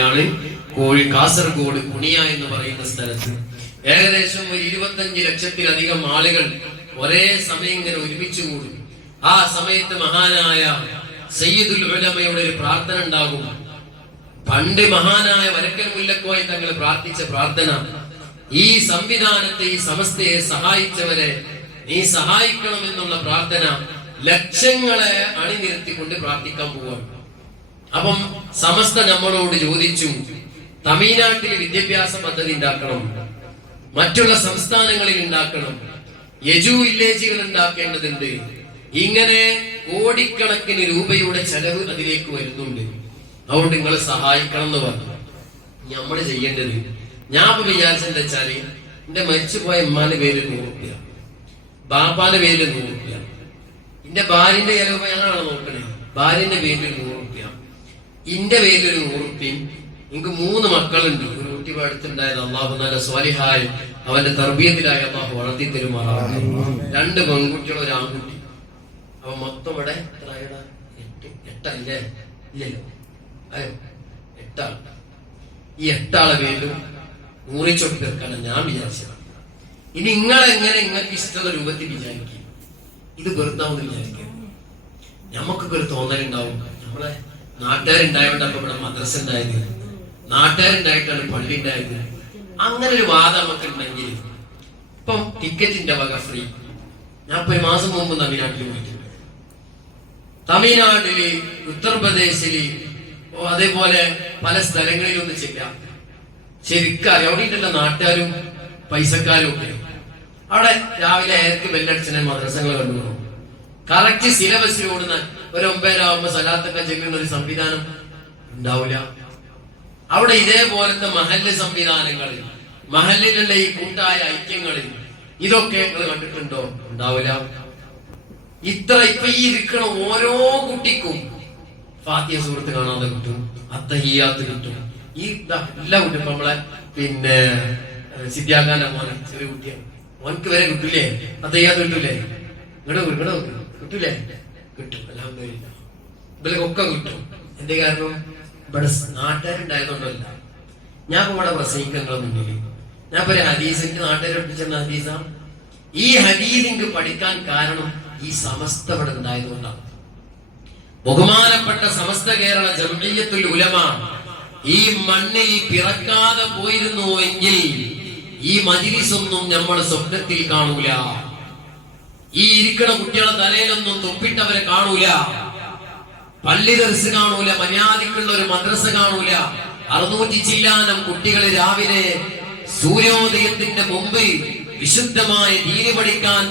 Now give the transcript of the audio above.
എവിടെയാണ്? കാസർഗോഡ് കുണിയ എന്ന് പറയുന്ന സ്ഥലത്ത് ഏകദേശം ഒരു 25 ലക്ഷത്തിലധികം ആളുകൾ ഒരേ സമയം ഇങ്ങനെ ഒരുമിച്ച് കൂടും. ആ സമയത്ത് മഹാനായ സയ്യിദുൽ ഉലമയുടെ ഒരു പ്രാർത്ഥന ഉണ്ടാകും. പണ്ട് മഹാനായ വരക്കൽ മുല്ലക്കോയ തങ്ങൾ പ്രാർത്ഥിച്ച പ്രാർത്ഥന, ഈ സംവിധാനത്തെ, ഈ സമസ്തയെ സഹായിച്ചവരെ നീ സഹായിക്കണം എന്നുള്ള പ്രാർത്ഥന ലക്ഷങ്ങളെ അണിനിരത്തിക്കൊണ്ട് പ്രാർത്ഥിക്കാൻ പോവാണ്. അപ്പം സമസ്ത നമ്മളോട് ചോദിച്ചു, തമിഴ്നാട്ടിൽ വിദ്യാഭ്യാസ പദ്ധതി ഉണ്ടാക്കണം, മറ്റുള്ള സംസ്ഥാനങ്ങളിൽ ഉണ്ടാക്കണം, യജു വില്ലേജുകൾ ഉണ്ടാക്കേണ്ടതുണ്ട്. ഇങ്ങനെ കോടിക്കണക്കിന് രൂപയുടെ ചെലവ് അതിലേക്ക് വരുന്നുണ്ട്. അതുകൊണ്ട് നിങ്ങൾ സഹായിക്കണം എന്ന് പറഞ്ഞു. നമ്മള് ചെയ്യേണ്ടത്, ഞാൻ വിചാരിച്ചെന്താ വെച്ചാല്, എന്റെ മരിച്ചുപോയ ഉമ്മാന്റെ പേരിൽ 100 രൂപ, ബാപ്പാന്റെ പേരിൽ 100 രൂപ, എന്റെ ഭാര്യന്റെ ചിലവ് ഞങ്ങളാണ് നോക്കണേ, ഭാര്യന്റെ പേരിൽ 100 രൂപ, എന്റെ പേരിൽ 100 രൂപയും. എനിക്ക് 3 മക്കളുണ്ട്. ഒരു കുട്ടി അടുത്തുണ്ടായത് അള്ളാഹു നല്ല സ്വാലിഹായി അവന്റെ തർബീയത്തിലായി അള്ളാഹു വളർത്തി തരുമാറാണ്. 2 പെൺകുട്ടികൾ, 1 ആൺകുട്ടി. അപ്പൊ മൊത്തം ഇവിടെ 8 അല്ലേ? ഇല്ലല്ലോ, 8 ആൾ. ഈ 8 ആളെ പേരിലും 100 ചൊട്ടി തീർക്കാനാണ് ഞാൻ വിചാരിച്ചത്. ഇനി നിങ്ങളെങ്ങനെ നിങ്ങൾക്ക് ഇഷ്ടമുള്ള രൂപത്തിൽ വിചാരിക്കും. ഇത് വെറുതാവെന്ന് വിചാരിക്കുക. ഞമ്മക്കൊക്കെ ഒരു തോന്നലുണ്ടാവും, നമ്മളെ നാട്ടുകാരുണ്ടായതുകൊണ്ട് അപ്പൊ ഇവിടെ മദ്രസ ഉണ്ടായത്, നാട്ടുകാരുണ്ടായിട്ടാണ് പള്ളി ഉണ്ടായത്. അങ്ങനെ ഒരു വാദം നമുക്ക് ഉണ്ടെങ്കിൽ ഇപ്പം ടിക്കറ്റിന്റെ വക ഫ്രീ. ഞാൻ ഇപ്പൊ 1 മാസം മുമ്പ് തമിഴ്നാട്ടിൽ പോയിട്ടുണ്ട്. തമിഴ്നാട്ടില്, ഉത്തർപ്രദേശില്, അതേപോലെ പല സ്ഥലങ്ങളിലൊന്നും ചെയ്യാം. ശരിക്കും അവിടെ ഉണ്ടല്ലോ നാട്ടുകാരും പൈസക്കാരും ഒക്കെ. അവിടെ രാവിലെ 7 ബെല്ലടിച്ചനെ മദ്രസകൾ കണ്ടുപോകും. കറക്റ്റ് സിലബസിലോടുന്ന ഒരു 9 ആവുമ്പോ സലാത്തൊക്കെ ചെല്ലുന്ന ഒരു സംവിധാനം ഉണ്ടാവില്ല. അവിടെ ഇതേപോലത്തെ മഹല്ല് സംവിധാനങ്ങളിൽ, മഹല്ലിലുള്ള ഈ കൂട്ടായ ഐക്യങ്ങളിൽ ഇതൊക്കെ നിങ്ങൾ കണ്ടിട്ടുണ്ടോ? ഉണ്ടാവില്ല. ഇപ്പൊ ഈ ഇരിക്കണ ഓരോ കുട്ടിക്കും ഫാത്തിഹ സൂറത്ത് കാണാതെ കിട്ടും, അത്തഹിയ്യാത്ത് കിട്ടും. ഈ എല്ലാ കുട്ടിയും നമ്മളെ പിന്നെ സിദ്ധ്യാഖാന്റെ മോനെ, ചെറിയ കുട്ടിയാണ്, മോനക്ക് വരെ കിട്ടൂലേ? അത്തഹിയ്യാത്ത് കിട്ടൂലേ? കിട്ടൂലേ? കിട്ടും. അൽഹംദുലില്ലാഹ്. ഇവരൊക്കെ കിട്ടും. എന്റെ കാരണം ഇവിടെ നാട്ടുകാരുണ്ടായതുകൊണ്ടല്ല. ഞാൻ ഇപ്പൊ ഇവിടെ പ്രസംഗിക്കുന്നതിൽ ഞാൻ ഇപ്പൊ ഒരു ഹദീസിന്റെ നാട്ടുകാരെ ഒട്ടിച്ചെന്ന ഹദീസാണ്. ഈ ഹദീസിന് പഠിക്കാൻ കാരണം ഈ സമസ്ത ഇവിടെ ഉണ്ടായതുകൊണ്ടാണ്. ബഹുമാനപ്പെട്ട സമസ്ത കേരള ജംഇയ്യത്തുൽ ഉലമ ഈ മണ്ണിൽ പിറക്കാതെ പോയിരുന്നുവെങ്കിൽ ഈ മജ്‌ലിസൊന്നും നമ്മൾ സ്വപ്നത്തിൽ കാണൂല. ഈ ഇരിക്കണ കുട്ടികളെ തലയിലൊന്നും തൊപ്പിട്ടവരെ കാണൂല. പള്ളി ദർസ് കാണൂല, മര്യാദക്കുള്ള ഒരു മദ്രസ കാണൂല. 600 ചില്ലാനം കുട്ടികൾ രാവിലെ സൂര്യോദയത്തിന്റെ മുമ്പ് വിശുദ്ധമായ ദീന് പഠിക്കാൻ